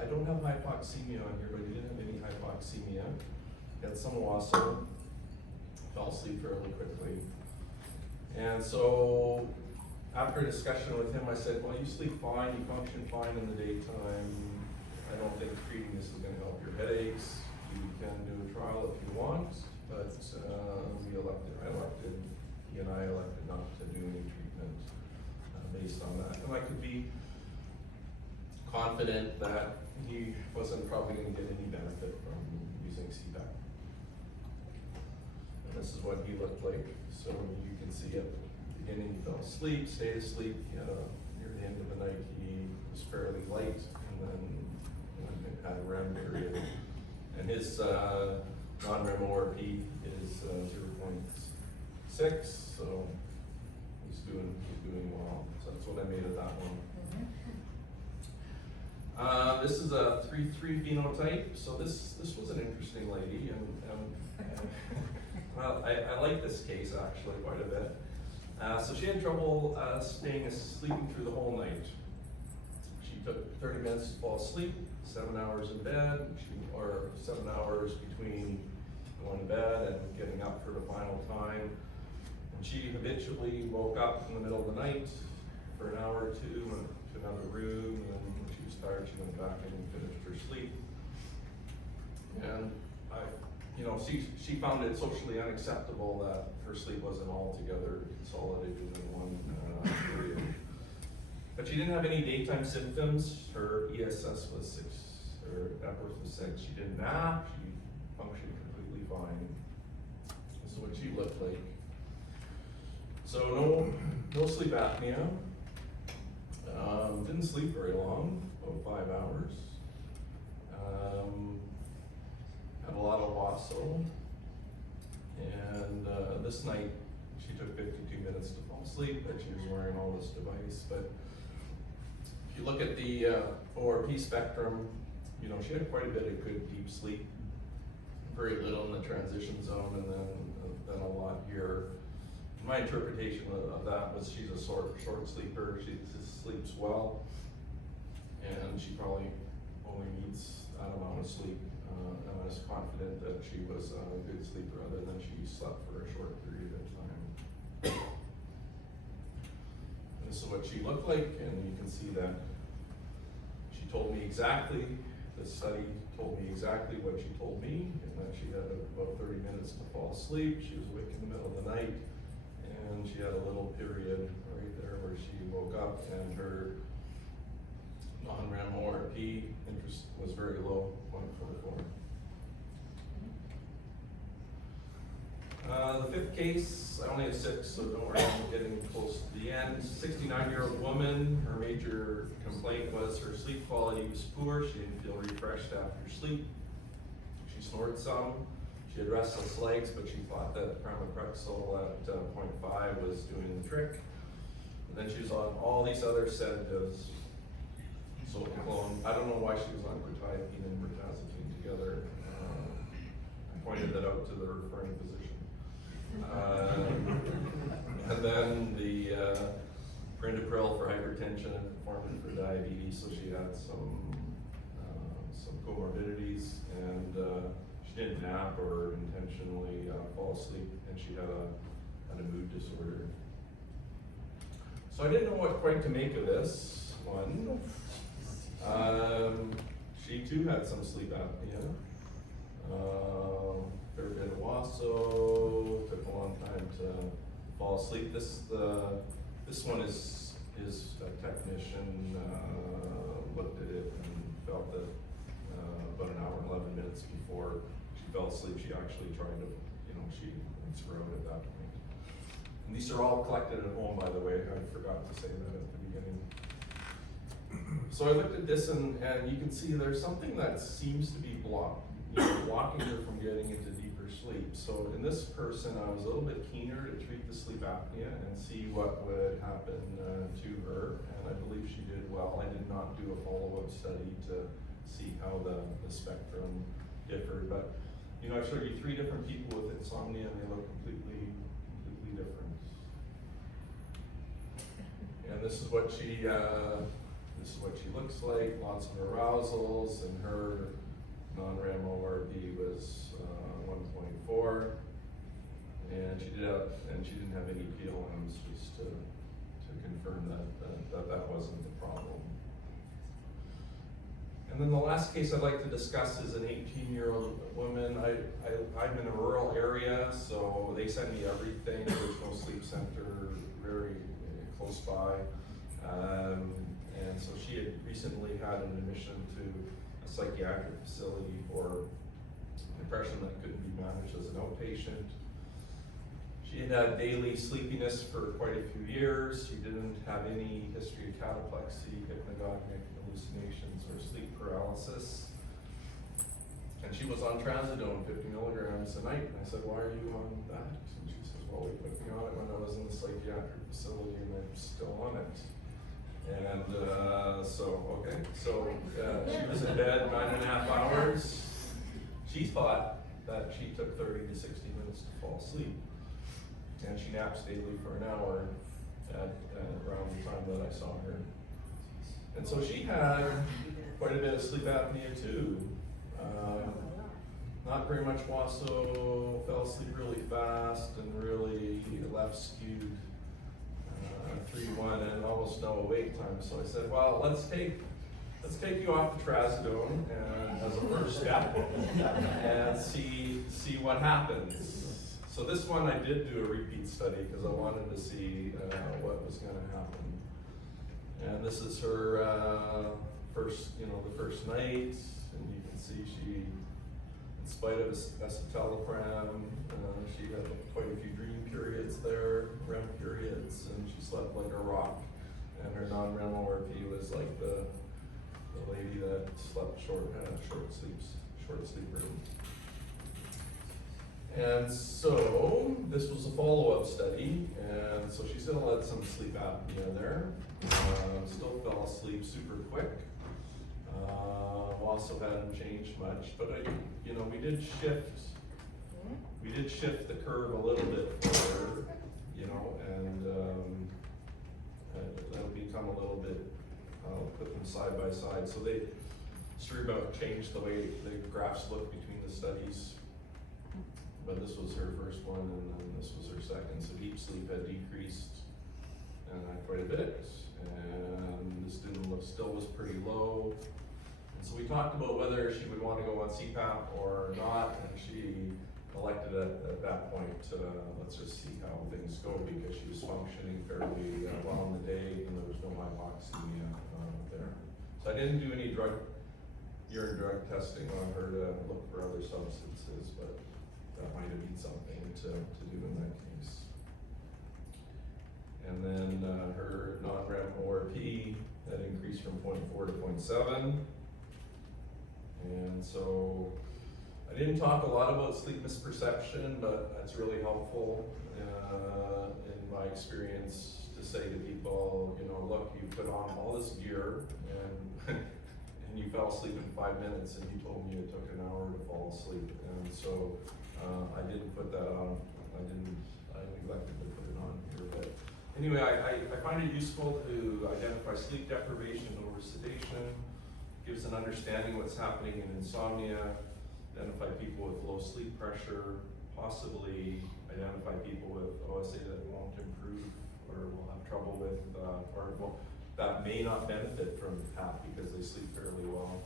I don't have hypoxemia on here, but he didn't have any hypoxemia. He had some wassail, fell asleep fairly quickly. And so after a discussion with him, I said, well, you sleep fine, you function fine in the daytime. I don't think treating this is going to help your headaches. You can do a trial if you want, but he and I elected not to do any treatment based on that. And I could be confident that he wasn't probably going to get any benefit from using CPAP. And this is what he looked like. So you can see at the beginning he fell asleep, stayed asleep. Near the end of the night he was fairly light, and then had a REM period. And his non-REM ORP is 0.6, so he's doing well. So that's what I made of that one. This is a 3-3 phenotype. So this was an interesting lady, and well, I like this case actually quite a bit. So she had trouble sleeping through the whole night. She took 30 minutes to fall asleep, 7 hours in bed, or 7 hours between going to bed and getting up for the final time. And she habitually woke up in the middle of the night for an hour or two, went to another room, and when she was tired, she went back and finished her sleep. And she found it socially unacceptable that her sleep wasn't altogether consolidated in one period. But she didn't have any daytime symptoms. Her ESS was 6, or Epworth was 6. She didn't nap. She functioned completely fine. This is what she looked like. So no sleep apnea. Didn't sleep very long, about 5 hours. Had a lot of wassail. And this night she took 52 minutes to fall asleep, but she was wearing all this device. But If you look at the ORP spectrum, you know, she had quite a bit of good deep sleep, very little in the transition zone, and then a lot here. My interpretation of that was she's a short sleeper. She sleeps well, and she probably only needs that amount of sleep. I was confident that she was a good sleeper, other than she slept for a short period of time. And this is what she looked like, and you can see that she told me exactly, the study told me exactly what she told me, and that she had about 30 minutes to fall asleep. She was awake in the middle of the night, and she had a little period right there where she woke up, and her non-REM ORP interest was very low, 0.44. The fifth case, I only have 6, so don't worry, I'm getting close to the end. 69-year-old woman, her major complaint was her sleep quality was poor. She didn't feel refreshed after sleep. She snored some. She had restless legs, but she thought that pramipexole at 0.5 was doing the trick. And then she was on all these other sedatives. So I don't know why she was on quetiapine and mirtazapine together. I pointed that out to the referring physician. And then the perindopril for hypertension and metformin for diabetes. So she had some comorbidities, and she didn't nap or intentionally fall asleep, and she had a mood disorder. So I didn't know what quite to make of this one. She too had some sleep apnea. Fair bit of WASO, took a long time to fall asleep. This one is a technician looked at it and felt that about an hour and 11 minutes before she fell asleep, she actually tried to, she rinsed her out at that point. And these are all collected at home, by the way. I forgot to say that at the beginning. So I looked at this, and you can see there's something that seems to be blocking her from getting into deeper sleep. So in this person, I was a little bit keener to treat the sleep apnea and see what would happen to her, and I believe she did well. I did not do a follow-up study to see how the spectrum differed, but I've showed you 3 different people with insomnia, and they look completely different. And this is what she looks like. Lots of arousals, and her non-REM ORP was 1.4, and she didn't have any PLMs, just to confirm that wasn't the problem. And then the last case I'd like to discuss is an 18-year-old woman. I'm in a rural area, so they send me everything. There's no sleep center very close by. And so she had recently had an admission to a psychiatric facility for depression that couldn't be managed as an outpatient. She had had daily sleepiness for quite a few years. She didn't have any history of cataplexy, hypnagogic hallucinations, or sleep paralysis. And she was on trazodone, 50 milligrams a night. And I said, "Why are you on that?" And she says, "Well, we put me on it when I was in the psychiatric facility, and I'm still on it." And so she was in bed 9.5 hours. She thought that she took 30 to 60 minutes to fall asleep. And she naps daily for an hour at around the time that I saw her. And so she had quite a bit of sleep apnea too. Not very much WASO, fell asleep really fast and really left skewed 3-1 and almost no awake time. So I said, well, let's take you off the trazodone and as a first step and see what happens. So this one I did do a repeat study because I wanted to see what was going to happen. And this is her the first night, and you can see she, in spite of escitalopram, she had quite a few dream periods there, REM periods, and she slept like a rock. And her non-REM ORP was like the lady that slept short sleeper. And so this was a follow-up study, and so she still had some sleep apnea there. Still fell asleep super quick. Also hadn't changed much, but we did shift the curve a little bit for her, and that'll become a little bit. Put them side by side. So Cerebra changed the way the graphs look between the studies. But this was her first one, and then this was her second. So deep sleep had decreased quite a bit, and this still was pretty low. And so we talked about whether she would want to go on CPAP or not, and she elected at that point let's just see how things go, because she was functioning fairly well in the day, and there was no hypoxemia there. So I didn't do any urine drug testing on her to look for other substances, but that might have been something to do in that case. And then her non-REM ORP that increased from 0.4 to 0.7. And so I didn't talk a lot about sleep misperception, but that's really helpful in my experience to say to people, look, you put on all this gear and and you fell asleep in 5 minutes, and you told me it took an hour to fall asleep. And so I didn't put that on. I neglected to put it on here. But anyway, I find it useful to identify sleep deprivation over sedation. Gives an understanding what's happening in insomnia. Identify people with low sleep pressure. Possibly identify people with OSA that won't improve or will have trouble with, that may not benefit from PAP because they sleep fairly well.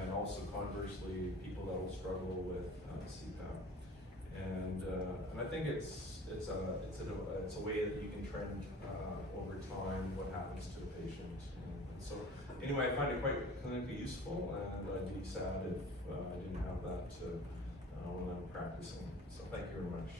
And also conversely, people that will struggle with CPAP. And I think it's a way that you can trend over time what happens to a patient. And so anyway, I find it quite clinically useful, and I'd be sad if I didn't have that when I'm practicing. So thank you very much.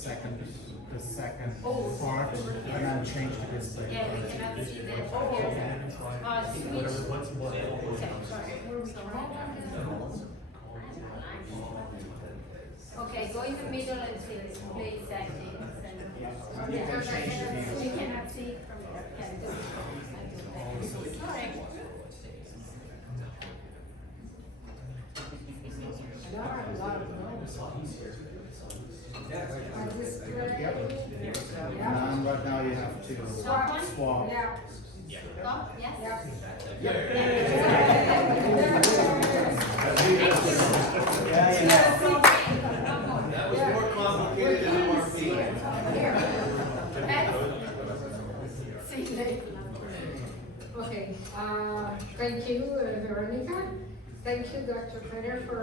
second part, and then change the display. Yeah, we cannot see the, here. Switch. Okay, sorry. Okay, go in the middle and see display settings and. can change the view. We cannot see it from here. Yeah, Sorry. But now you have to Swap one? swap. Yeah. Oh, yes? Yeah. That was more complicated than ORP. See you later. Okay, thank you, Veronica. Thank you, Dr. Penner, for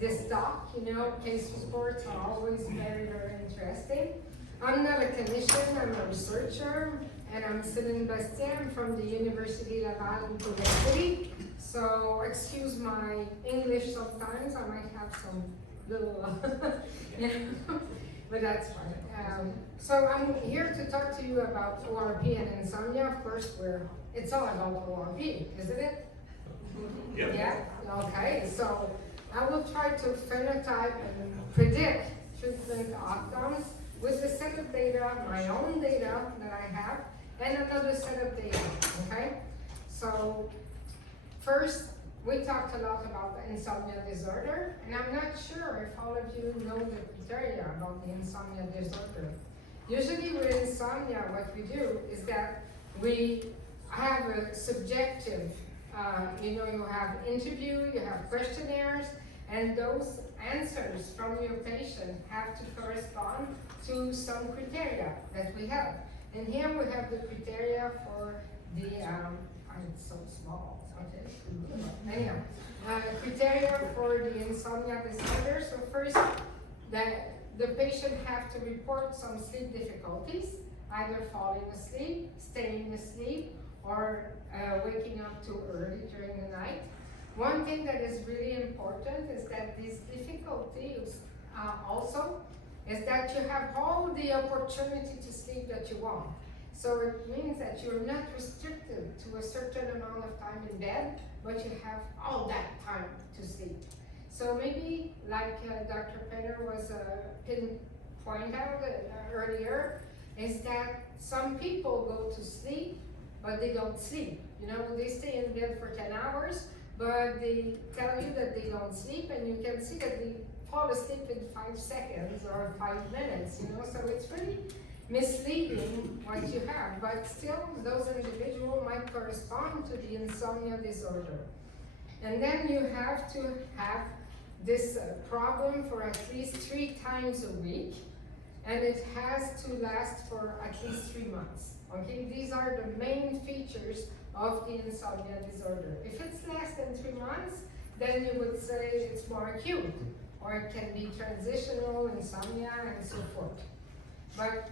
this talk. You know, case reports are always very, very interesting. I'm not a clinician, I'm a researcher, and I'm Céline Bastien. I'm from the University Laval in Quebec City. So excuse my English sometimes, I might have some little, but that's fine. So I'm here to talk to you about ORP and insomnia. Of course, it's all about ORP, isn't it? Yep. Yeah, okay, so I will try to phenotype and predict treatment outcomes with a set of data, my own data that I have, and another set of data, okay? So first, we talked a lot about the insomnia disorder, and I'm not sure if all of you know the criteria about the insomnia disorder. Usually with insomnia, what we do is that we have a subjective, you have interview, you have questionnaires, and those answers from your patient have to correspond to some criteria that we have. And here we have the criteria for the, it's so small, okay. Anyhow, criteria for the insomnia disorder. So first, the patient have to report some sleep difficulties, either falling asleep, staying asleep, or waking up too early during the night. One thing that is really important is that these difficulties also is that you have all the opportunity to sleep that you want. So it means that you're not restricted to a certain amount of time in bed, but you have all that time to sleep. So maybe, like Dr. Penner was pointed out earlier, is that some people go to sleep, but they don't sleep. They stay in bed for 10 hours, but they tell you that they don't sleep, and you can see that they fall asleep in 5 seconds or 5 minutes, so it's really misleading what you have, but still those individuals might correspond to the insomnia disorder. And then you have to have this problem for at least 3 times a week, and it has to last for at least 3 months. Okay, these are the main features of the insomnia disorder. If it's less than 3 months, then you would say it's more acute, or it can be transitional insomnia and so forth. But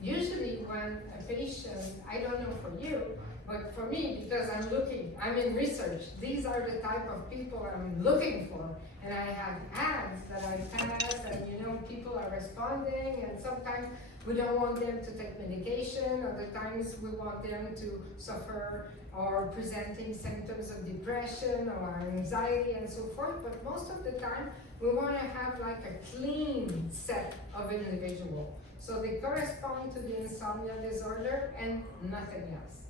usually when a patient, I don't know for you, but for me, because I'm in research, these are the type of people I'm looking for. And I have ads that I pass, and people are responding, and sometimes we don't want them to take medication, other times we want them to suffer or presenting symptoms of depression or anxiety and so forth, but most of the time we want to have like a clean set of individuals. So they correspond to the insomnia disorder and nothing else.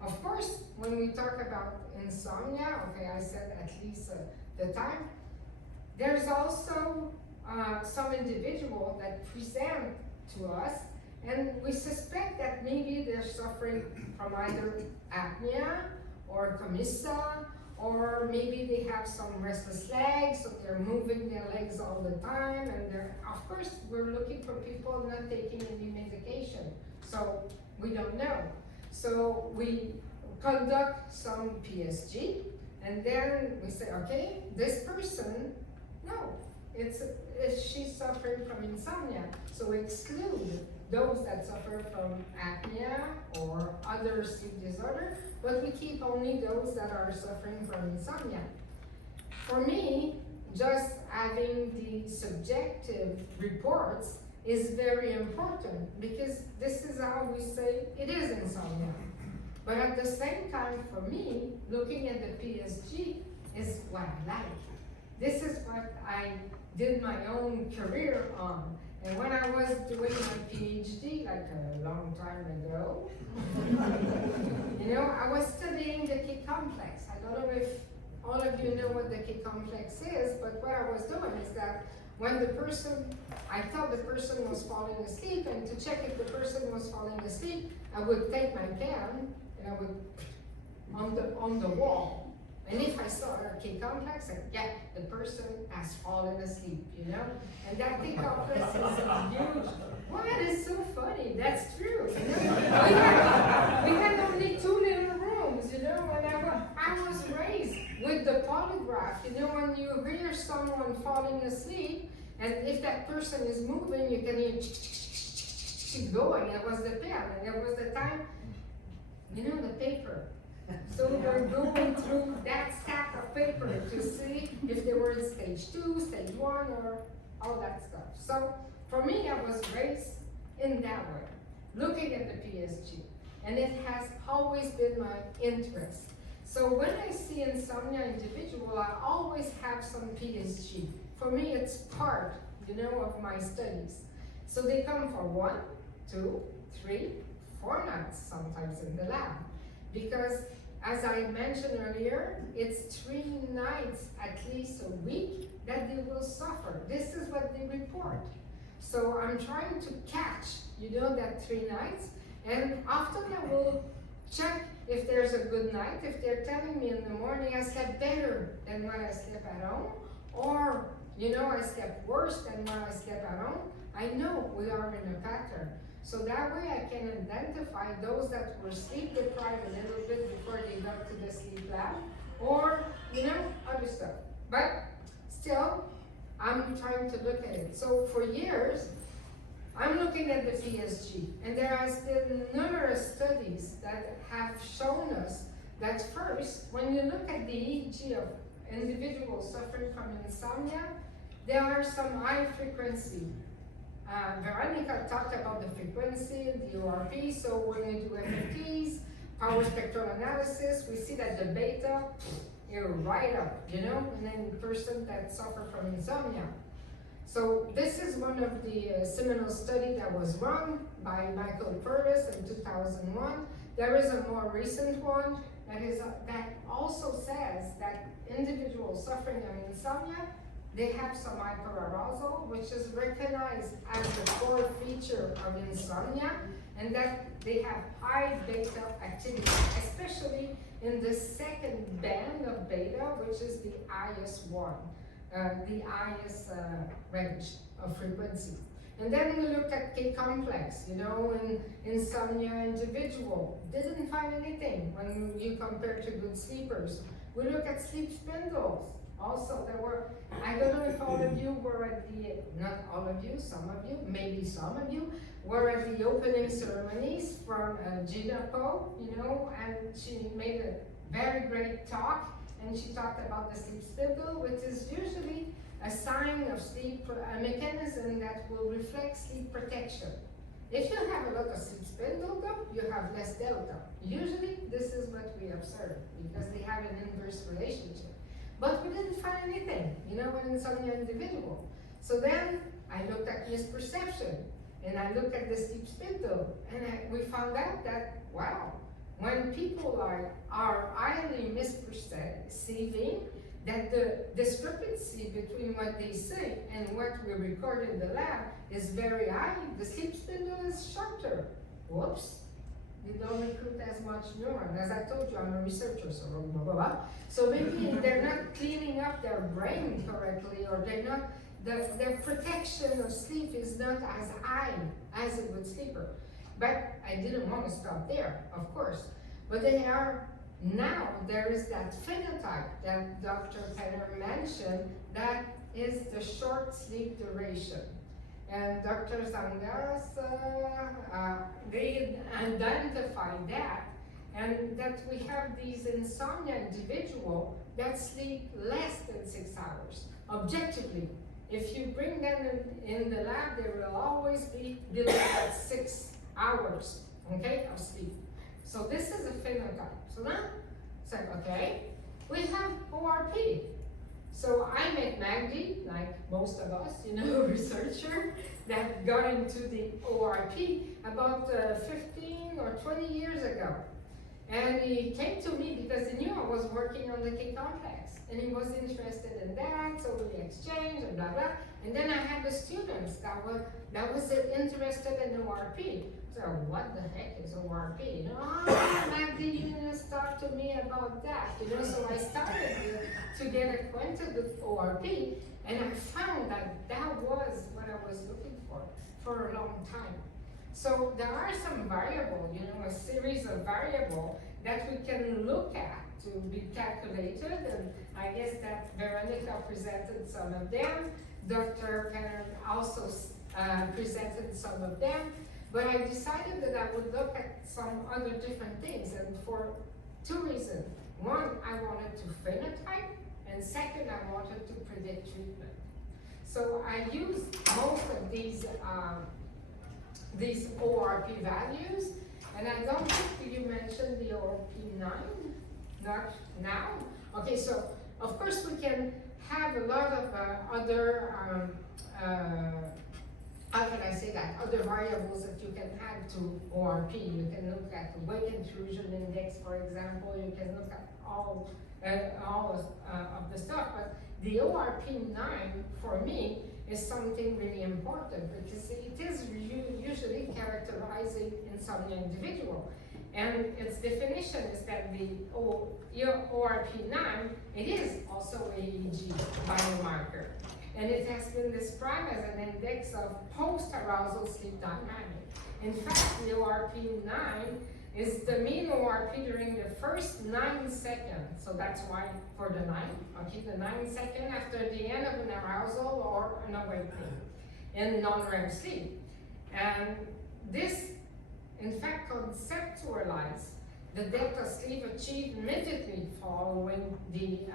Of course, when we talk about insomnia, okay, I said at least the time, there's also some individual that present to us, and we suspect that maybe they're suffering from either apnea or commissa, or maybe they have some restless legs, so they're moving their legs all the time, and of course, we're looking for people not taking any medication, so we don't know. So we conduct some PSG, and then we say, okay, this person, no, she's suffering from insomnia, so we exclude those that suffer from apnea or other sleep disorder, but we keep only those that are suffering from insomnia. For me, just having the subjective reports is very important because this is how we say it is insomnia. But at the same time, for me, looking at the PSG is what I like. This is what I did my own career on. And when I was doing my PhD, like a long time ago, you know, I was studying the key complex. I don't know if all of you know what the key complex is, but what I was doing is that when the person, I thought the person was falling asleep, and to check if the person was falling asleep, I would take my pen and I would on the wall. And if I saw a key complex, I said, yeah, the person has fallen asleep, you know? And that key complex is huge. What is so funny? That's true. You know? We had only 2 little rooms, you know, and I was raised with the polygraph. You know, when you hear someone falling asleep, and if that person is moving, you can hear going. It was the pen, and it was the time, you know, the paper. So we're going through that stack of paper to see if they were in stage 2, stage 1, or all that stuff. So for me, I was raised in that way, looking at the PSG. And it has always been my interest. So when I see insomnia individual, I always have some PSG. For me, it's part, you know, of my studies. So they come for 1, 2, 3, 4 nights sometimes in the lab. Because as I mentioned earlier, it's 3 nights at least a week that they will suffer. This is what they report. So I'm trying to catch, you know, that 3 nights, and often I will check if there's a good night. If they're telling me in the morning I slept better than when I slept at home, or, you know, I slept worse than when I slept at home, I know we are in a pattern. So that way I can identify those that were sleep deprived a little bit before they got to the sleep lab, or, you know, other stuff. But still, I'm trying to look at it. So for years, I'm looking at the PSG, and there has been numerous studies that have shown us that first, when you look at the EEG of individuals suffering from insomnia, there are some high frequency. Veronica talked about the frequency, the ORP, so when we do FFTs, power spectral analysis, we see that the beta, you're right up, you know, and then the person that suffer from insomnia. So this is one of the seminal study that was run by Michael Purvis in 2001. There is a more recent one that also says that individuals suffering from insomnia, they have some hyperarousal, which is recognized as the core feature of insomnia, and that they have high beta activity, especially in the second band of beta, which is the highest one, the highest range of frequency. And then we looked at K complex, you know, in insomnia individual. Didn't find anything when you compare to good sleepers. We look at sleep spindles. Also, there were, I don't know if all of you were at the, not all of you, some of you, maybe some of you, were at the opening ceremonies from Gina Poe, you know, and she made a very great talk, and she talked about the sleep spindle, which is usually a sign of sleep, a mechanism that will reflect sleep protection. If you have a lot of sleep spindle though, you have less delta. Usually, this is what we observe, because they have an inverse relationship. But we didn't find anything, you know, in insomnia individual. So then I looked at misperception, and I looked at the sleep spindle, and we found out that, wow, when people are highly misperceiving, that the discrepancy between what they say and what we record in the lab is very high. The sleep spindle is shorter. Whoops. They don't recruit as much neuron. As I told you, I'm a researcher, so blah, blah, blah. So maybe they're not cleaning up their brain correctly, or they're not, their protection of sleep is not as high as a good sleeper. But I didn't want to stop there, of course. But they are, now there is that phenotype that Dr. Penner mentioned, that is the short sleep duration. And Dr. Zangaras, they identified that, and that we have these insomnia individuals that sleep less than 6 hours. Objectively, if you bring them in the lab, they will always be below 6 hours, okay, of sleep. So this is a phenotype. So now, it's like, okay, we have ORP. So I met Magdi, like most of us, you know, researcher that got into the ORP about 15 or 20 years ago. And he came to me because he knew I was working on the K complex. And he was interested in that, so we exchanged and blah, blah. And then I had the students that was interested in ORP. So what the heck is ORP? You know, Magdi, you just talk to me about that. You know, so I started to get acquainted with ORP, and I found that that was what I was looking for a long time. So there are some variables, you know, a series of variables that we can look at to be calculated, and I guess that Veronica presented some of them. Dr. Penner also presented some of them, but I decided that I would look at some other different things, and for two reasons. One, I wanted to phenotype, and second, I wanted to predict treatment. So I used most of these ORP values, and I don't think you mentioned the ORP9, not now. Okay, so of course we can have a lot of other, how can I say that, other variables that you can add to ORP. You can look at the weight intrusion index, for example. You can look at all of the stuff, but the ORP9 for me is something really important because it is usually characterizing insomnia individual. And its definition is that the ORP9, it is also a EEG biomarker. And it has been described as an index of post-arousal sleep dynamic. In fact, the ORP9 is the mean ORP during the first 9 seconds. So that's why for the 9, okay, the 9 seconds after the end of an arousal or an awakening in non-REM sleep. And this, in fact, conceptualizes the depth of sleep achieved immediately following the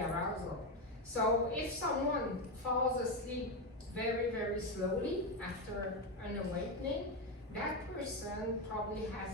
arousal. So if someone falls asleep very, very slowly after an awakening, that person probably has